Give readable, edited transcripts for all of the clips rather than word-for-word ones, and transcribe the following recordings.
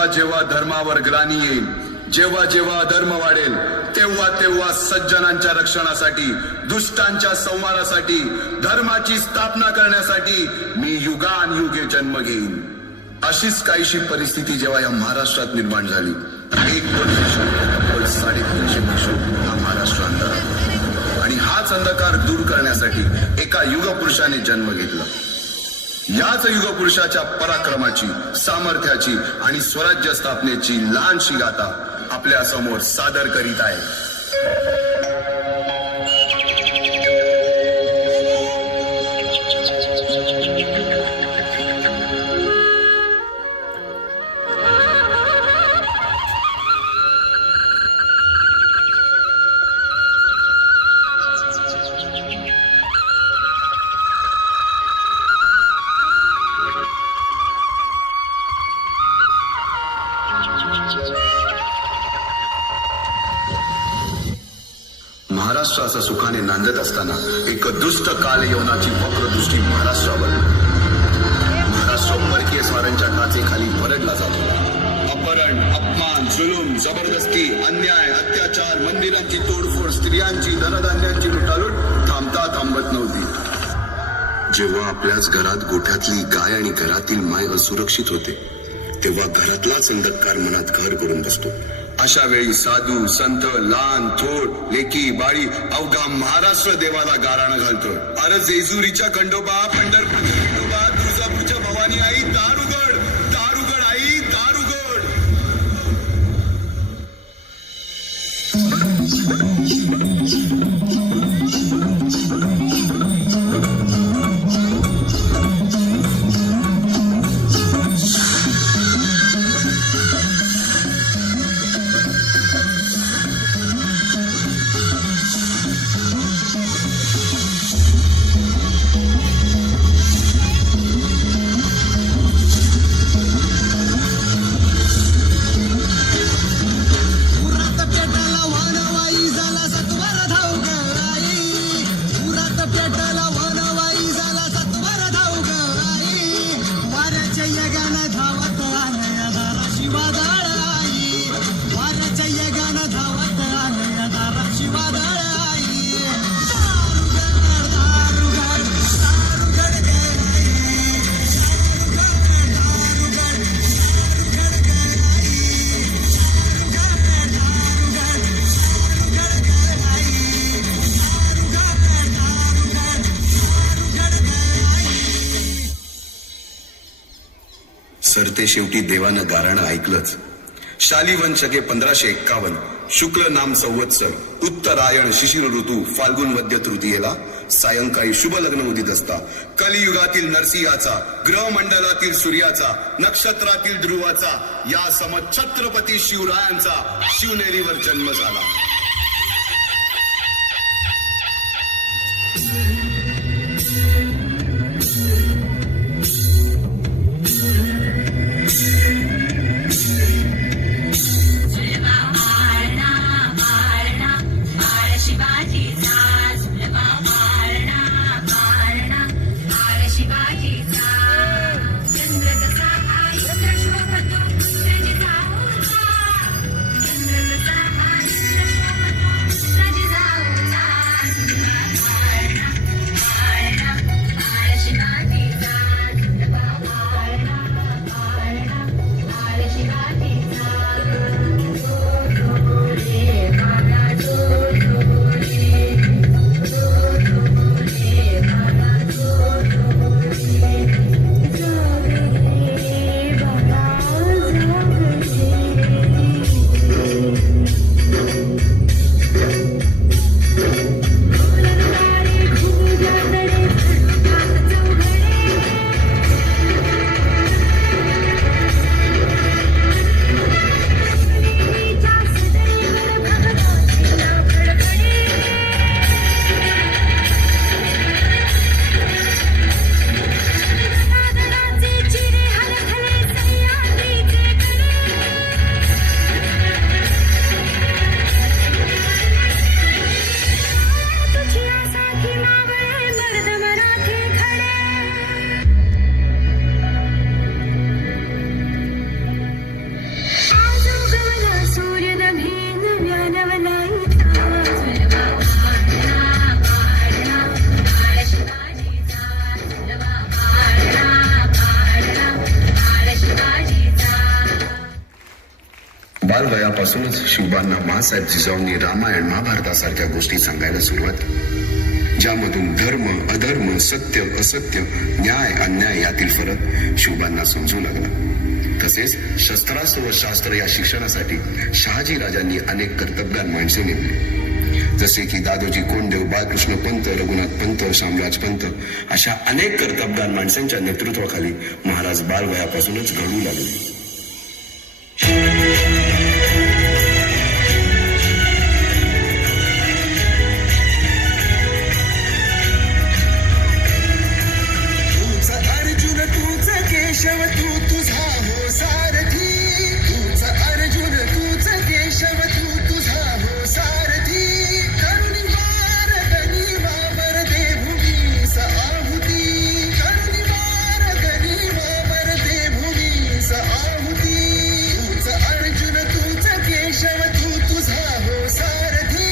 जेव्हा जेव्हा धर्मावर ग्लानी येईल, जेव्हा जेव्हा अधर्म वाढेल, तेव्हा तेव्हा सज्जनांच्या रक्षणासाठी, दुष्टांच्या संहारासाठी, धर्माची स्थापना करण्यासाठी मी युगानयुगे जन्म घेईन. अशीच काहीशी परिस्थिती जेव्हा या महाराष्ट्रात निर्माण झाली, 1 वर्ष 350 वर्ष हा महाराष्ट्र अंधार, आणि हाच अंधकार दूर करण्यासाठी एका युगपुरुषाने जन्म घेतला. याच युगपुरुषाच्या पराक्रमाची, सामर्थ्याची आणि स्वराज्य स्थापनेची लहानशी गाथा आपल्या समोर सादर करीत आहे. महाराष्ट्र असं सुखाने नांदत असताना एक दुष्ट कालयवनाची वक्रदृष्टी महाराष्ट्रावर. महाराष्ट्र परकीय स्वारांच्या टाचेखाली भरडला जातो. अपहरण, अपमान, जुलूम, जबरदस्ती, अन्याय, अत्याचार, मंदिरांची तोडफोड, स्त्रियांची, धनधान्यांची लुटालूट थांबत नव्हती. जेव्हा आपल्याच घरात गोठ्यातली गाय आणि घरातील माय असुरक्षित होते, तेव्हा घरातलाच अंधकार मनात घर करून बसतो. अशा वेळी साधू, संत, लहान, थोर, लेकी, बाळी अवघा महाराष्ट्र देवाला गाराणं घालतोय. अरे जेजुरीच्या खंडोबा, पंढरपूरच्या खंडोबा, तुळजापूरच्या भवानी आई, दार उघड, दार उघड आई, दार उघड. सरते शेवटी देवानं गाराणं ऐकलंच. शालिवन शके 1551 शुक्ल नाम संवत्सर, उत्तरायण शिशिर ऋतू, फाल्गुन वद्य तृतीयेला सायंकाळी शुभ लग्न उदित असता कलियुगातील नरसिंहाचा, ग्रहमंडलातील सूर्याचा, नक्षत्रातील ध्रुवाचा, या सम छत्रपती शिवरायांचा शिवनेरीवर जन्म झाला. बालवयापासूनच शिवबांना माँसाहेब जिजाऊंनी रामायण महाभारतासारख्या गोष्टी सांगायला सुरुवात केली, ज्यामधून धर्म अधर्म सत्य असत्य न्याय अन्याय यातील फरक शिवबांना समजू लागला. तसेच शस्त्रास्त्र व शास्त्र या शिक्षणासाठी शहाजी राजांनी अनेक कर्तबगार माणसे नेमली, जसे की दादोजी कोंडदेव, बाळकृष्ण पंत, रघुनाथ पंत, शामराज पंत अशा अनेक कर्तबगार माणसांच्या नेतृत्वाखाली महाराज बालवयापासूनच घडू लागले. केशव तू तुझा हो सारथी, तूच अर्जुन तूच केशव तू तुझा हो सारथी. करुणी वार गनिमावर दे भूमीस आहुती, करुणी वार गनिमावर दे भूमीस आहुती. तूच अर्जुन तूच केशव तू तुझा हो सारथी,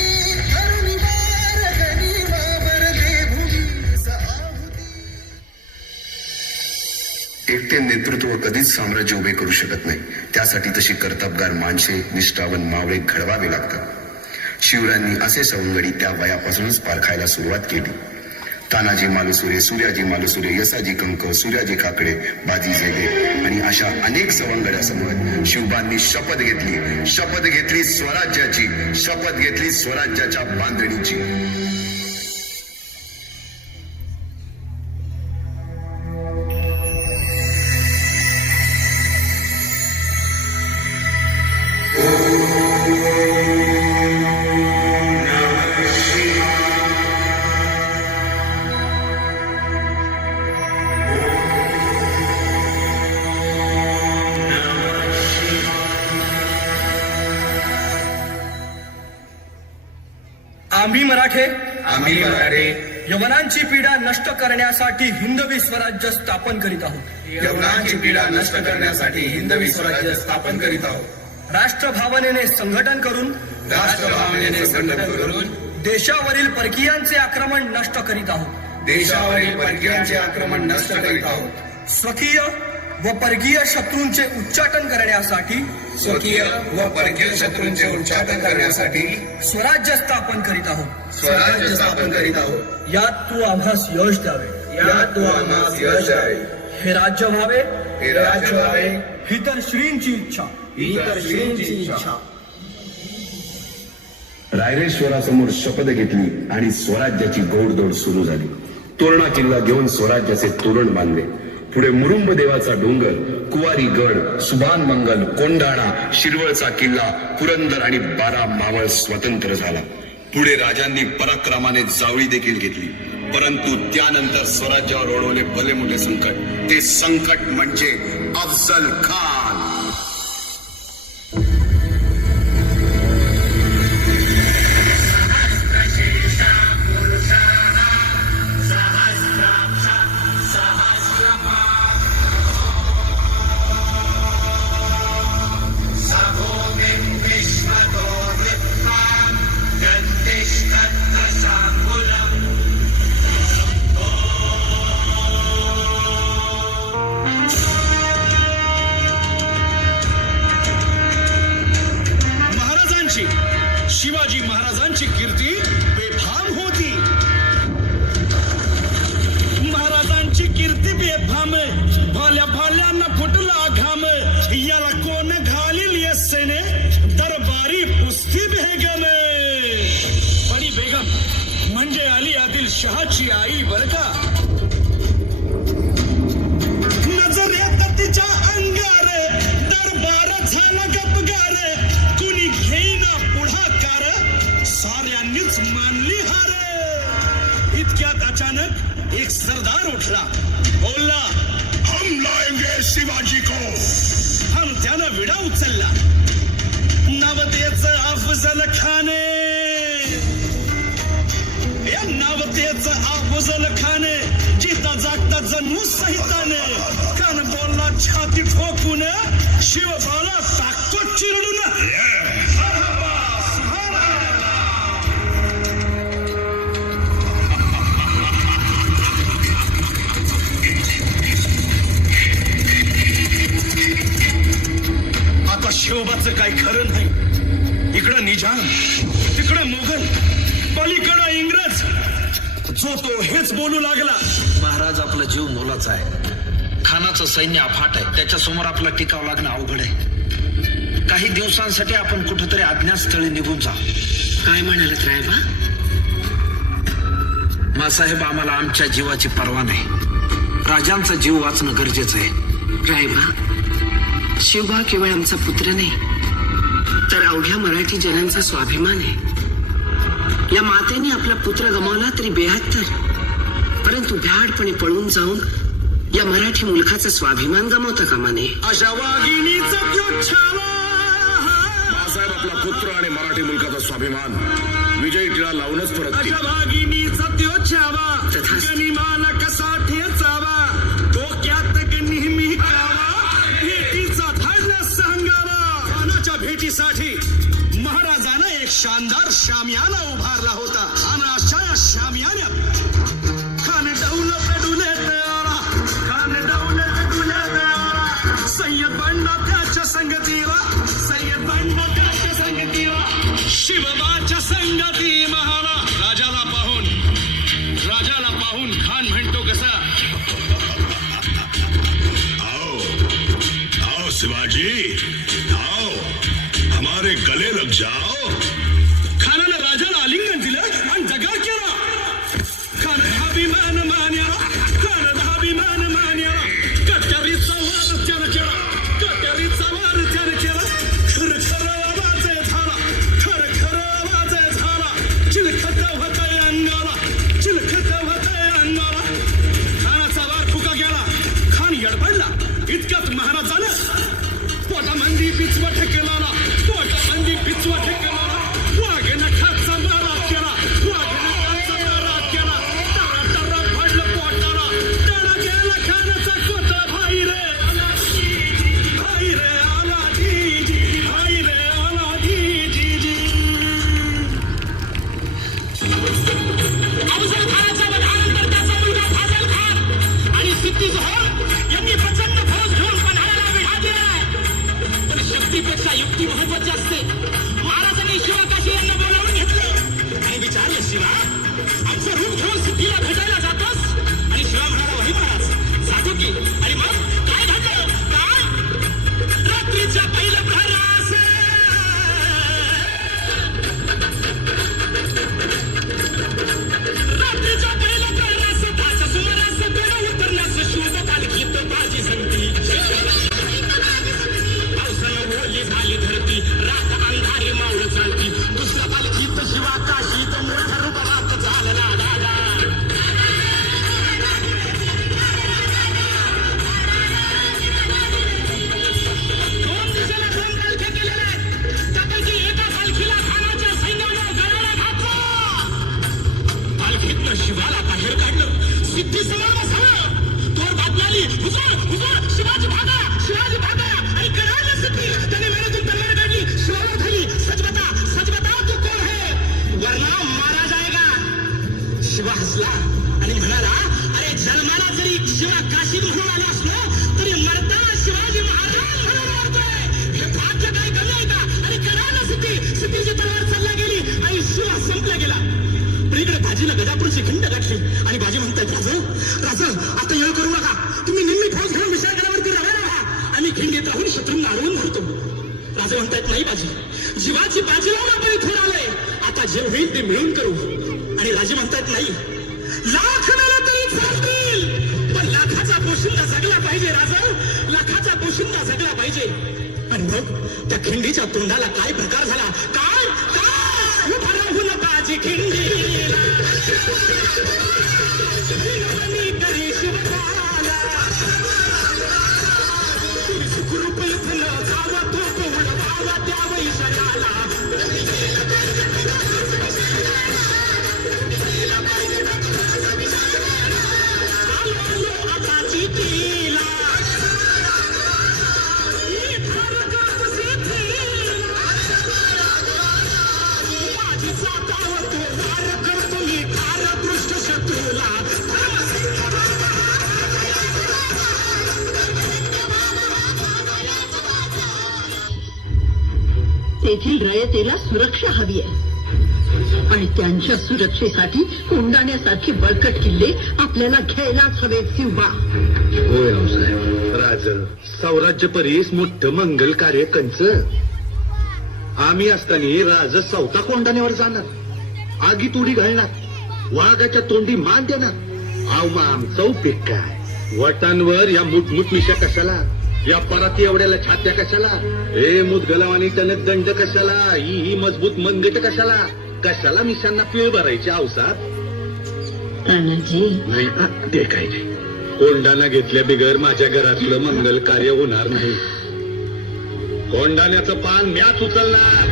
करुणी वार गनिमावर दे भूमीस आहुती. एकटे नेतृत्व कधीच साम्राज्य उभे करू शकत नाही. त्यासाठी तशी कर्तबगार माणसे निष्ठावन मावळे घडवावे लागतात. शिवरायांनी असे सवंगडी त्या वयापासूनच पारखायला सुरुवात केली. तानाजी मालुसुरे, सूर्याजी मालुसुरे, यसाजी कंक, सूर्याजी काकडे, बाजी जेदे आणि अशा अनेक सवंगड्यासमोर शिवबांनी शपथ घेतली स्वराज्याची, शपथ घेतली स्वराज्याच्या बांधणीची. आम्ही मराठे यवनांची पीडा नष्ट करण्यासाठी हिंदवी स्वराज्य स्थापन करीत आहोत. यवनांची पीडा नष्ट करण्यासाठी हिंदवी स्वराज्य स्थापन करीत आहोत. राष्ट्रभावनेने संघटन करून देशावरील परकीयांचे आक्रमण नष्ट करीत आहोत. देशावरील परकीयांचे आक्रमण नष्ट करीत आहोत. स्वकीय व परकीय शत्रूंचे उच्चाटन करण्यासाठी स्वकीय व परकीय शत्रूंचे उच्चाटन करण्यासाठी स्वराज्य स्थापन करीत आहोत. स्वराज्य स्थापन करीत आहोत. यात तू आम्हास यश द्यावे, यात तू आम्हास यश द्यावे. हे राज्य व्हावे, हे राज्य व्हावे, ही तर श्रींची इच्छा, ही तर श्रींची इच्छा. रायरेश्वरासमोर शपथ घेतली आणि स्वराज्याची घोडदौड सुरू झाली. तोरणा किल्ला घेऊन स्वराज्याचे तोरण बांधले. पुढे मुरुंब देवाचा डोंगर, कुवारी गड, सुभान मंगल, कोंढाणा, शिरवळचा किल्ला, पुरंदर आणि 12 मावळ स्वतंत्र झाला. पुढे राजांनी पराक्रमाने जावळी देखील घेतली. परंतु त्यानंतर स्वराज्यावर ओढवले भले मोठे संकट. ते संकट म्हणजे अफजल खान. शिवाजी महाराजांची कीर्ती बेफाम होती. महाराजांची कीर्ती बेफाम, भाल्या भाल्यांना फुटला घाम. याला कोण घालील यस्सेने, दरबारी पुस्ती बेगम. बडी बेगम म्हणजे अली आदिल शहाची आई बर का. नजरेत तिच्या अंगार दरबार झाला गपगार. कुणी घेईना पुढाकार, साऱ्यांनीच मानली हार. इतक्यात अचानक एक सरदार उठला, बोलला, हम लाएंगे शिवाजी को. हम त्यानं विडा उचलला. नवतेच अफजल खाने, या नवतेच अफजल खाने जिता जागता जन्मू सहिताने. कान बोलला छाती ठोकून, शिवबाला ताकद चिरडून. आता शिव शिवबाचं काही खरं नाही. इकडं निजाम, तिकडं मुघल, पलीकडं इंग्रज. जो तो हेच बोलू लागला. महाराज, आपला जीव मोलाचा आहे. खानाचं सैन्य अफाट आहे. त्याच्यासमोर आपला टिकाव लागणं अवघड आहे. काही दिवसांसाठी आपण कुठेतरी अज्ञातस्थळी निघून जा. काय म्हणालात रायबा? मासाहेब, आम्हाला आमच्या जीवाची पर्वा नाही. राजांचा जीव वाचणं गरजेचं आहे. रायबा, शिवबा केवळ आमचा पुत्र नाही, तर अवघ्या मराठी जनांचा स्वाभिमान आहे. या मातेने आपला पुत्र गमावला तरी 72, परंतु भ्याडपणे पळून जाऊन या मराठी मुलखाचा स्वाभिमान गमावता कामा नये. अशा वाघिणीचा त्यो छावा. बाळासाहेब, आपला पुत्र आणि मराठी मुलकाचा स्वाभिमान विजयी टिळा लावूनच परत अशा वाघिणीचा त्यो छावा. तथास्तु. गनिमाला कसा ठेचावा, डोक्यात नेहमी कावा, भेटीचा धाडला सांगावा. खानाच्या भेटीसाठी महाराजानं एक शानदार शामियाना उभारला होता. आणि अशा या शामियान्यात खान डौलत डुलत आला, खान डौलत डुलत आला. सय्यद बंडा त्याच्या संगतीला, सय्यद बंडा त्याच्या संगतीला, शिवबाच्या संगती महाला. राजाला पाहून खान म्हणतो कसा, आओ शिवाजी, आओ, हमारे गले लग जाओ. खानानं राजाला आलिंगन दिलं आणि जगा केला. खान अभिमान मान्याला, खान अभिमान मान्याला. कट्यारीचा वार त्यानं केला, कट्यारीचा वार त्यानं केला. खर खर आवाज झाला, खर खर आवाज झाला. चिलखत होतंय अंगाला, चिलखत होतंय अंगाला. खानाचा वार फुका गेला. खान यडबडला. इतक्यात महाराजानं पोटामंदी पिचवा ठेकेला, पोटामंदी पिचवा ठेकेला. वाघनखाचा मारा केला, वाघनखाचा मारा केला. टरा टरा पडलं पोटाला, टळा गेला खानाचा कोटा. भाई रे आला जी, भाई रे आला जी, भाई रे आला जी. अफजल खानाच्या वधानंतर त्याचा मुलगा फाजल खान आणि सिद्दी जोहर यांनी प्रचंड फौज घेऊन पन्हाळ्याला वेढा दिलाय. पण शक्तीपेक्षा युक्ती महत्वाची असते. महाराजांनी शिवाकाशी यांना बोलावून घेतलं आणि विचारलं, शिवा, आमचं रूप घेऊन सिद्धीला भेटायला जातोस? आणि शिवा म्हणाला, वही महाराज, जातो की. आणि मग काय घडलं? काय? रात्रीच्या पहिल्या प्रहरास रात्रीच्या पहिल्या प्रहरास दहाच्या सुमारास बेडा उतरण्यास शोध पालखीत बाजी संगती. पावसानं ओली झाली धरती, रात अंधारी मावळ चालती. दुसऱ्या पालखीत शिवा काशीत मोठ्या रुबाबात झाला दादा. दोन दिशेला दोन पालख्या गेलेल्या आहेत. त्यापैकी एका पालखीला खानाच्या सैन्यानं गळाला घातलं. पालखीतनं शिवाला बाहेर काढलं. सिद्धी समोर बसवलं. तोर बातमी आली, हुजूर, हुजूर, शिवाजी भागा, शिवाजी भागा. आणि कळालं सिद्धी. त्याने मेहनतून तलवार काढली, शिवावर धरली. सच बता, सच बता, तू कोण है? वरना मारा जाएगा. शिवा हसला आणि म्हणाला, अरे जन्माला जरी शिवा काशीत म्हणून आला असलो तरी मरताना शिवाजी महाराज म्हणून मरतोय. हे भाग्य काय कमी आहे का? आणि कळालं सिद्धी. सिद्धीची तलवार चालला गेली आणि शिवा संपला गेला. पण इकडे बाजीला गजापूरची खंड गाठली आणि बाजी म्हणतायत, राजा, आता येळ करू नका. तुम्ही निम्मी फौज घेऊन विशाळगडावरती रवाना व्हा. आम्ही खिंडीत राहून शत्रूंना अडवून धरतो. राजा म्हणतायत, नाही बाजी, जीवाची बाजी लावून आपण इथून आलोय. आता जे होईल ते मिळून करू. आणि राजे म्हणतायत, नाही, लाख मेले तरी चालतील, पण लाखाचा पोशिंदा जगला पाहिजे. राजा, लाखाचा पोशिंदा जगला पाहिजे. आणि मग त्या खिंडीच्या तोंडाला काय प्रकार झाला? काय काय उभा राहून बाजी खिंडीला करी शिवकाला. सुखरूप इथलं जावा तो उडवावा त्या वैशाला. आलो आता चिठीला, माझी जातावर तो वार करतो मी ठार दृष्ट शत्रूला. तेथील रयतेला सुरक्षा हवी आहे आणि त्यांच्या सुरक्षेसाठी कोंडाण्यासारखे बळकट किल्ले आपल्याला घ्यायलाच हवेत शिवबा. होय रावसाहेब. राज सौराज्य परीस मोठं मंगल कार्य कंच. आम्ही असताना राज चौथा कोंडाण्यावर जाणार, आगीत उडी घालणार, वाघाच्या तोंडी मान देणार. आव आमचा उपयोग काय? वटांवर या मुठमुठ मिशा कशाला? या पराती एवढ्याला छात्या कशाला? हे मुदगलावानी टणक दंड कशाला? ही मजबूत मनगट कशाला? कशाला मिशांना पिळ भरायची अवसार? तानाजी नाही ते काय नाही. कोंडाणा घेतल्या बिगर माझ्या घरातलं मंगल कार्य होणार नाही. कोंडाण्याचं पान म्याच उचलणार.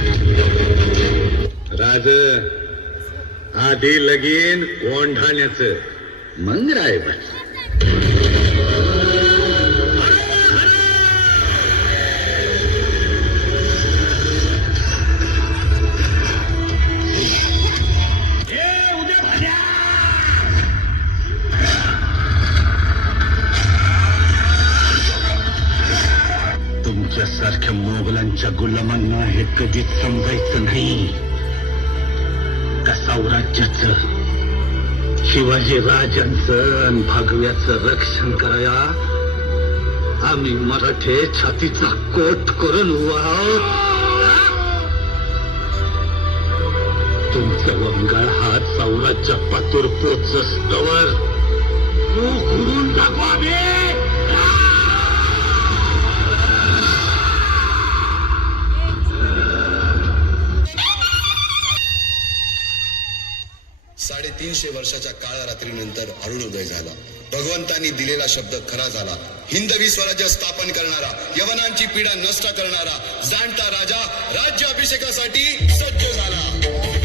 राज आधी लगीन कोंढाण्याचं मग रायबाच. तुमच्यासारख्या मोगलांच्या गुलामांना हे कधीच समजायचं नाही का साम्राज्याचं, शिवाजी राजांचं आणि भगव्याचं रक्षण कराया आम्ही मराठे छातीचा कोट करून उभा आहोत. तुमचं वंगाळ हात साम्राज्या पातूर पोचस्तवर घुरून दाखवावे. 350 वर्षाच्या काळा रात्रीनंतर अरुणोदय झाला. भगवंतांनी दिलेला शब्द खरा झाला. हिंदवी स्वराज्य स्थापन करणारा, यवनांची पीडा नष्ट करणारा जाणता राजा राज्याभिषेकासाठी सज्ज झाला.